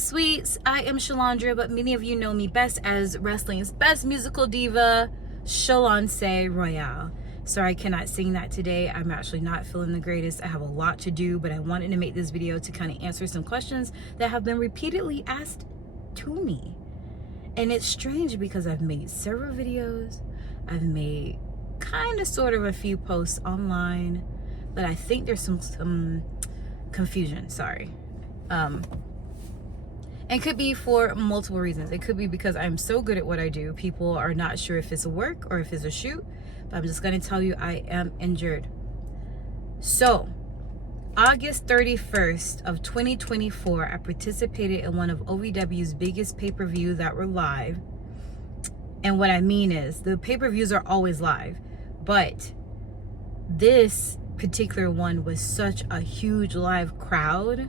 sweets, I am Shalandra, but many of you know me best as wrestling's best musical diva, Shaloncé Royale. Sorry I cannot sing that today. I'm actually not feeling the greatest. I have a lot to do, but I wanted to make this video to kind of answer some questions that have been repeatedly asked to me. And it's strange because I've made several videos. I've made kind of sort of a few posts online, but I think there's some confusion, sorry. And could be for multiple reasons. It could be because I'm so good at what I do, people are not sure if it's a work or if it's a shoot, but I'm just gonna tell you I am injured. So, August 31st of 2024, I participated in one of OVW's biggest pay-per-view that were live. And what I mean is, the pay-per-views are always live, but this particular one was such a huge live crowd.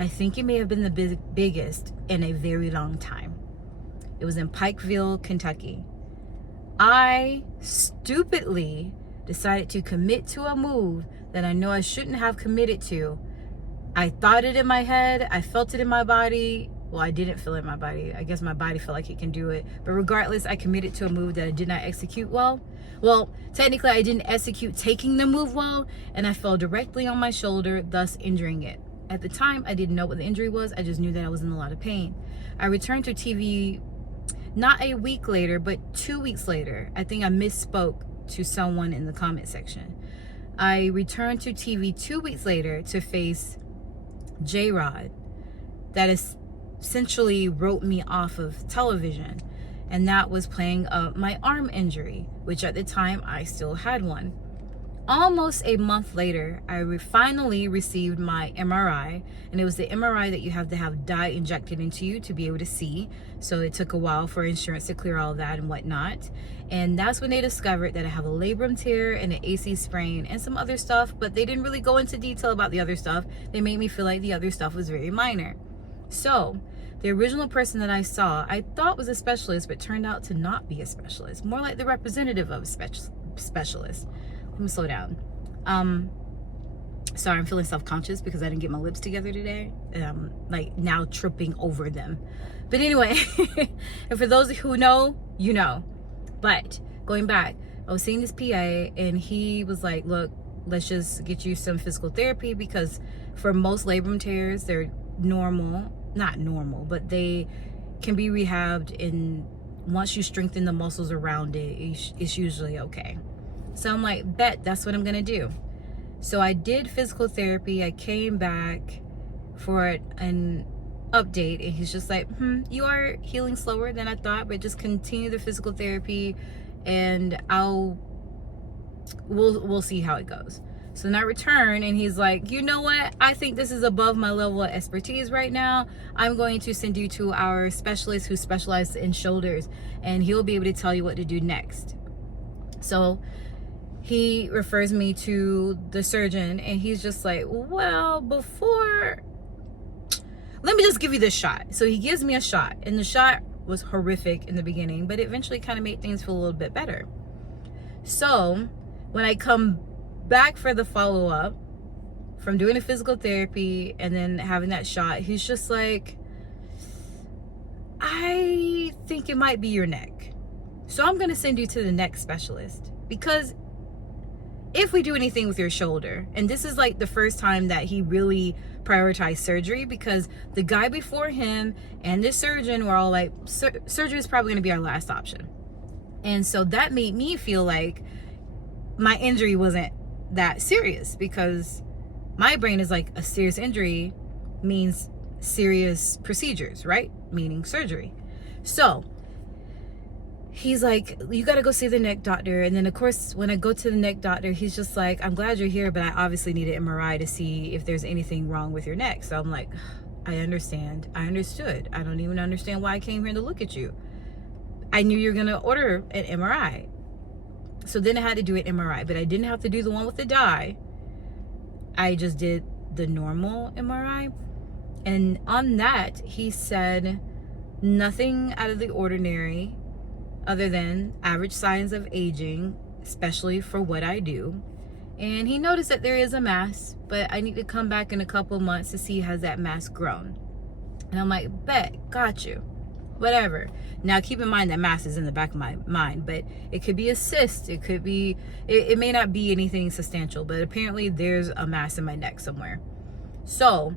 I think it may have been the biggest in a very long time. It was in Pikeville, Kentucky. I stupidly decided to commit to a move that I know I shouldn't have committed to. I thought it in my head, I felt it in my body. Well, I didn't feel it in my body. I guess my body felt like it can do it. But regardless, I committed to a move that I did not execute well. Well, technically I didn't execute taking the move well, and I fell directly on my shoulder, thus injuring it. At the time, I didn't know what the injury was. I just knew that I was in a lot of pain. I returned to TV not a week later, but 2 weeks later. I think I misspoke to someone in the comment section. I returned to TV 2 weeks later to face J-Rod. That essentially wrote me off of television. And that was playing up my arm injury, which at the time I still had one. Almost a month later, I finally received my MRI, and it was the MRI that you have to have dye injected into you to be able to see. So it took a while for insurance to clear all that and whatnot. And that's when they discovered that I have a labrum tear and an AC sprain and some other stuff, but they didn't really go into detail about the other stuff. They made me feel like the other stuff was very minor. So the original person that I saw, I thought was a specialist, but turned out to not be a specialist, more like the representative of a specialist. Let me slow down. Sorry, I'm feeling self-conscious because I didn't get my lips together today. And I'm like now tripping over them. But anyway, and for those who know, you know. But going back, I was seeing this PA and he was like, look, let's just get you some physical therapy, because for most labrum tears, they're normal, not normal, but they can be rehabbed, and once you strengthen the muscles around it, it's usually okay. So I'm like, bet, that's what I'm gonna do. So I did physical therapy. I came back for an update, and he's just like, you are healing slower than I thought, but just continue the physical therapy and we'll see how it goes. So then I return, and he's like, you know what? I think this is above my level of expertise right now. I'm going to send you to our specialist who specializes in shoulders, and he'll be able to tell you what to do next. So he refers me to the surgeon, and he's just like, well, let me just give you this shot. So he gives me a shot, and the shot was horrific in the beginning, but it eventually kind of made things feel a little bit better. So when I come back for the follow-up from doing the physical therapy and then having that shot, he's just like, I think it might be your neck. So I'm going to send you to the neck specialist, because if we do anything with your shoulder, and this is like the first time that he really prioritized surgery, because the guy before him and the surgeon were all like, surgery is probably going to be our last option. And so that made me feel like my injury wasn't that serious, because my brain is like, a serious injury means serious procedures, right? Meaning surgery. So he's like, you got to go see the neck doctor. And then of course, when I go to the neck doctor, he's just like, I'm glad you're here, but I obviously need an MRI to see if there's anything wrong with your neck. So I'm like, I understand. I understood. I don't even understand why I came here to look at you. I knew you were going to order an MRI. So then I had to do an MRI, but I didn't have to do the one with the dye. I just did the normal MRI. And on that, he said nothing out of the ordinary, other than average signs of aging, especially for what I do. And he noticed that there is a mass, but I need to come back in a couple months to see has that mass grown. And I'm like, bet, got you. Whatever. Now, keep in mind that mass is in the back of my mind, but it could be a cyst. It could be, it may not be anything substantial, but apparently there's a mass in my neck somewhere. So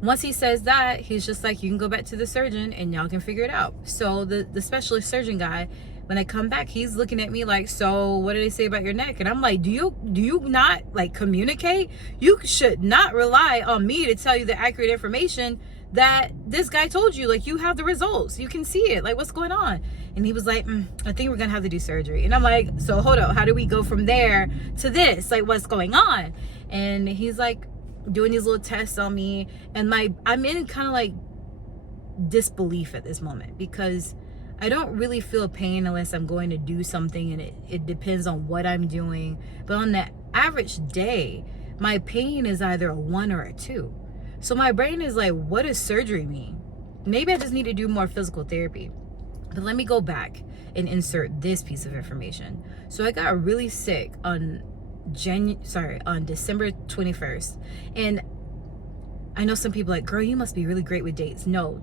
once he says that, he's just like, you can go back to the surgeon and y'all can figure it out. So the specialist surgeon guy, when I come back, he's looking at me like, so what did they say about your neck? And I'm like, do you not like communicate? You should not rely on me to tell you the accurate information that this guy told you. Like, you have the results, you can see it, like, what's going on? And he was like, I think we're gonna have to do surgery. And I'm like, so hold up, how do we go from there to this? Like, what's going on? And he's like doing these little tests on me, and I'm in kind of like disbelief at this moment, because I don't really feel pain unless I'm going to do something, and it depends on what I'm doing. But on the average day, my pain is either a 1 or a 2. So my brain is like, what does surgery mean? Maybe I just need to do more physical therapy. But let me go back and insert this piece of information. So I got really sick on December 21st. And I know some people are like, girl, you must be really great with dates. No,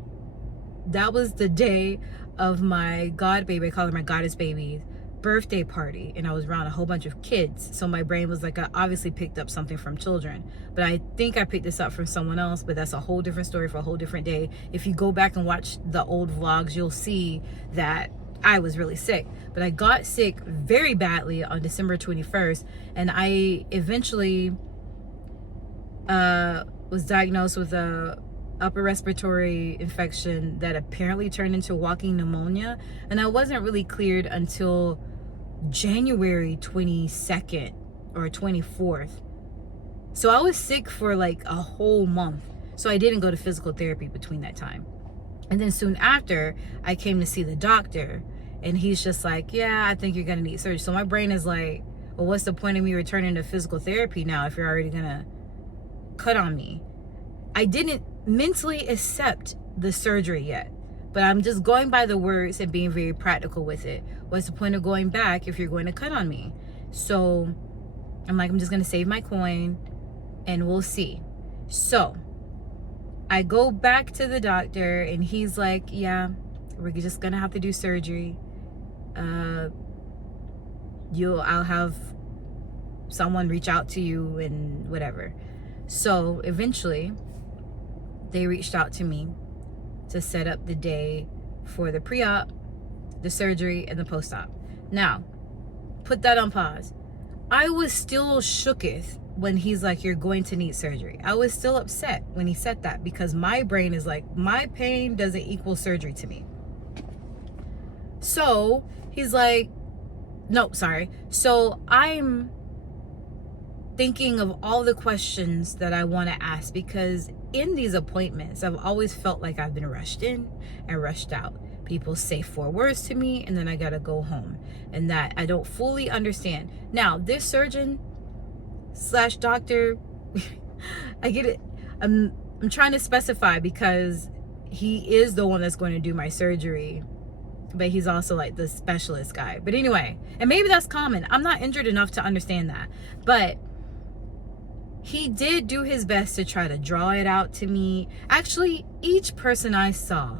that was the day of my god baby, I call her my goddess baby, birthday party, and I was around a whole bunch of kids. So my brain was like, I obviously picked up something from children, but I think I picked this up from someone else, but that's a whole different story for a whole different day. If you go back and watch the old vlogs, you'll see that I was really sick. But I got sick very badly on December 21st, and I eventually was diagnosed with a upper respiratory infection that apparently turned into walking pneumonia, and I wasn't really cleared until January 22nd or 24th. So I was sick for like a whole month. So I didn't go to physical therapy between that time. And then soon after, I came to see the doctor, and he's just like, yeah, I think you're gonna need surgery. So my brain is like, well, what's the point of me returning to physical therapy now if you're already gonna cut on me? I didn't mentally accept the surgery yet, but I'm just going by the words and being very practical with it. What's the point of going back if you're going to cut on me? So I'm like, I'm just gonna save my coin and we'll see. So I go back to the doctor, and he's like, yeah, we're just gonna have to do surgery. I'll have someone reach out to you and whatever. So eventually they reached out to me to set up the day for the pre-op, the surgery, and the post-op. Now, put that on pause. I was still shooketh when he's like, you're going to need surgery. I was still upset when he said that, because my brain is like, my pain doesn't equal surgery to me. So he's like, no, sorry. So I'm thinking of all the questions that I want to ask, because in these appointments, I've always felt like I've been rushed in and rushed out. People say 4 words to me, and then I gotta go home, and that I don't fully understand. Now, this surgeon / doctor, I get it. I'm trying to specify, because he is the one that's going to do my surgery, but he's also like the specialist guy. But anyway, and maybe that's common. I'm not injured enough to understand that, but he did do his best to try to draw it out to me. Actually, each person I saw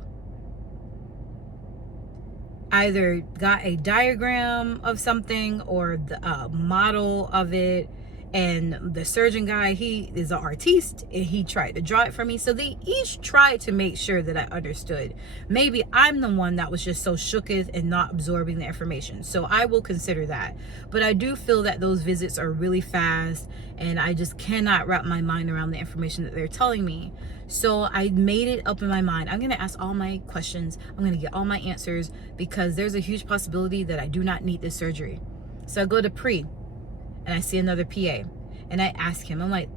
either got a diagram of something or the model of it, and the surgeon guy, he is an artiste, and he tried to draw it for me. So they each tried to make sure that I understood. Maybe I'm the one that was just so shooketh and not absorbing the information, so I will consider that. But I do feel that those visits are really fast, and I just cannot wrap my mind around the information that they're telling me. So I made it up in my mind, I'm gonna ask all my questions, I'm gonna get all my answers, because there's a huge possibility that I do not need this surgery. So I go to pre, and I see another PA, and I ask him, I'm like,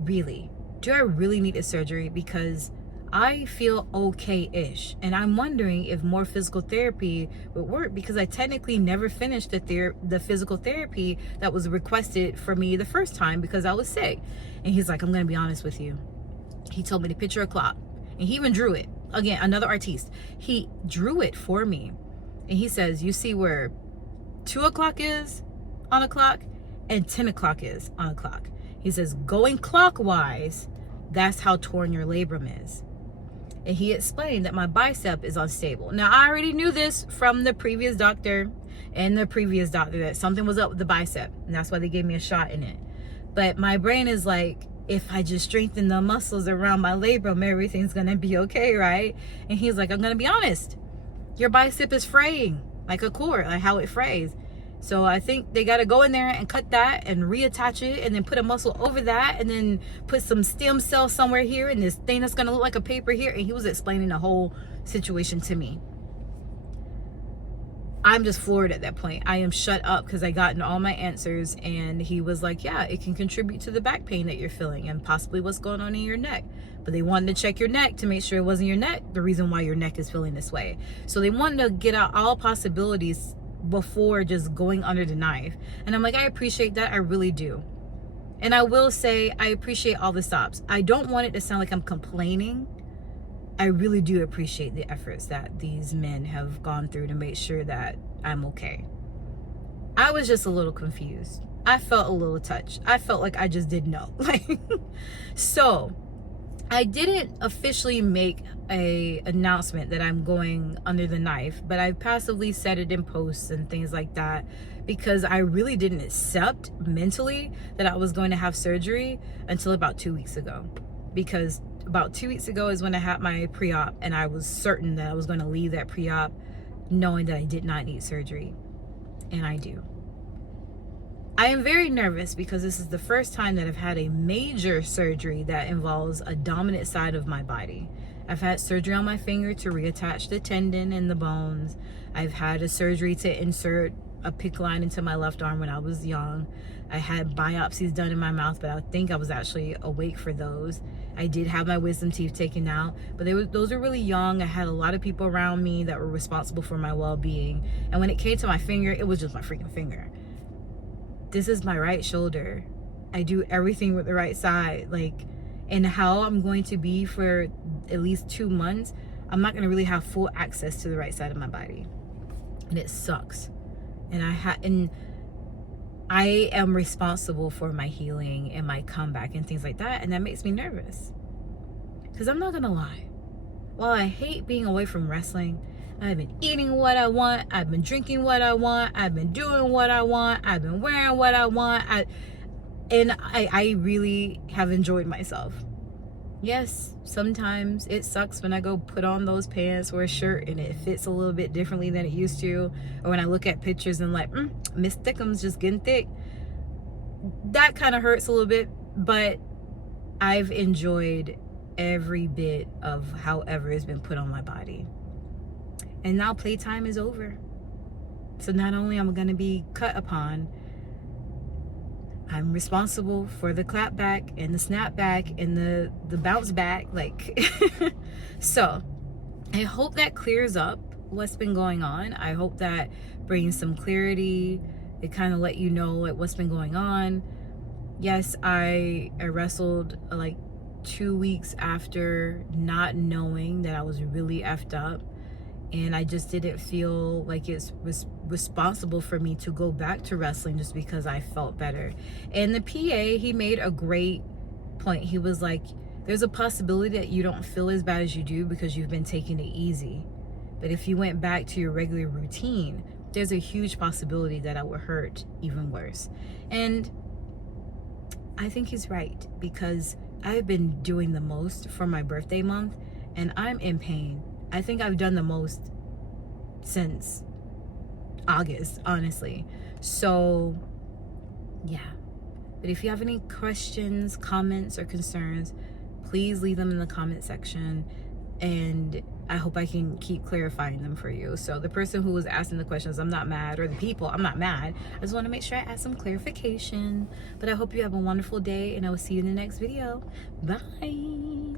really, do I really need a surgery? Because I feel okay-ish, and I'm wondering if more physical therapy would work, because I technically never finished the physical therapy that was requested for me the first time because I was sick. And he's like, I'm gonna be honest with you. He told me to picture a clock, and he even drew it. Again, another artiste. He drew it for me, and he says, you see where 2 o'clock is on a clock and 10 o'clock is on a clock. He says, going clockwise, that's how torn your labrum is. and he explained that my bicep is unstable. Now, I already knew this from the previous doctor and the previous doctor, that something was up with the bicep, and that's why they gave me a shot in it. But my brain is like, if I just strengthen the muscles around my labrum, everything's gonna be okay, right? And he's like, I'm gonna be honest, your bicep is fraying like a cord, like how it frays. So I think they got to go in there and cut that and reattach it, and then put a muscle over that, and then put some stem cells somewhere here, and this thing that's going to look like a paper here. And he was explaining the whole situation to me. I'm just floored at that point. I am shut up because I gotten all my answers, and he was like, yeah, it can contribute to the back pain that you're feeling and possibly what's going on in your neck. But they wanted to check your neck to make sure it wasn't your neck, the reason why your neck is feeling this way. So they wanted to get out all possibilities before just going under the knife. And I'm like, I appreciate that. I really do. And I will say, I appreciate all the stops. I don't want it to sound like I'm complaining. I really do appreciate the efforts that these men have gone through to make sure that I'm okay. I was just a little confused. I felt a little touched. I felt like I just didn't know. So I didn't officially make a announcement that I'm going under the knife, but I passively said it in posts and things like that, because I really didn't accept mentally that I was going to have surgery until about 2 weeks ago. Because about 2 weeks ago is when I had my pre-op, and I was certain that I was going to leave that pre-op knowing that I did not need surgery, and I do. I am very nervous because this is the first time that I've had a major surgery that involves a dominant side of my body. I've had surgery on my finger to reattach the tendon and the bones. I've had a surgery to insert a PICC line into my left arm when I was young. I had biopsies done in my mouth, but I think I was actually awake for those. I did have my wisdom teeth taken out, but those were really young. I had a lot of people around me that were responsible for my well-being. And when it came to my finger, it was just my freaking finger. This is my right shoulder. I do everything with the right side. And how I'm going to be for at least 2 months, I'm not going to really have full access to the right side of my body. And it sucks. And I am responsible for my healing and my comeback and things like that. And that makes me nervous. Because I'm not going to lie. While I hate being away from wrestling, I've been eating what I want. I've been drinking what I want. I've been doing what I want. I've been wearing what I want. I really have enjoyed myself. Yes, sometimes it sucks when I go put on those pants or a shirt and it fits a little bit differently than it used to. Or when I look at pictures and Miss Thickum's just getting thick. That kind of hurts a little bit, but I've enjoyed every bit of however it's been put on my body. And now playtime is over. So not only am I going to be cut upon, I'm responsible for the clap back and the snap back and the bounce back. So I hope that clears up what's been going on. I hope that brings some clarity. It kind of let you know what's been going on. Yes, I wrestled 2 weeks after not knowing that I was really effed up. And I just didn't feel like it's responsible for me to go back to wrestling just because I felt better. And the PA, he made a great point. He was like, there's a possibility that you don't feel as bad as you do because you've been taking it easy. But if you went back to your regular routine, there's a huge possibility that I would hurt even worse. And I think he's right, because I've been doing the most for my birthday month and I'm in pain. I think I've done the most since August, honestly. So, yeah. But if you have any questions, comments, or concerns, please leave them in the comment section. And I hope I can keep clarifying them for you. So the person who was asking the questions, I'm not mad, or the people, I'm not mad. I just want to make sure I add some clarification. But I hope you have a wonderful day, and I will see you in the next video. Bye.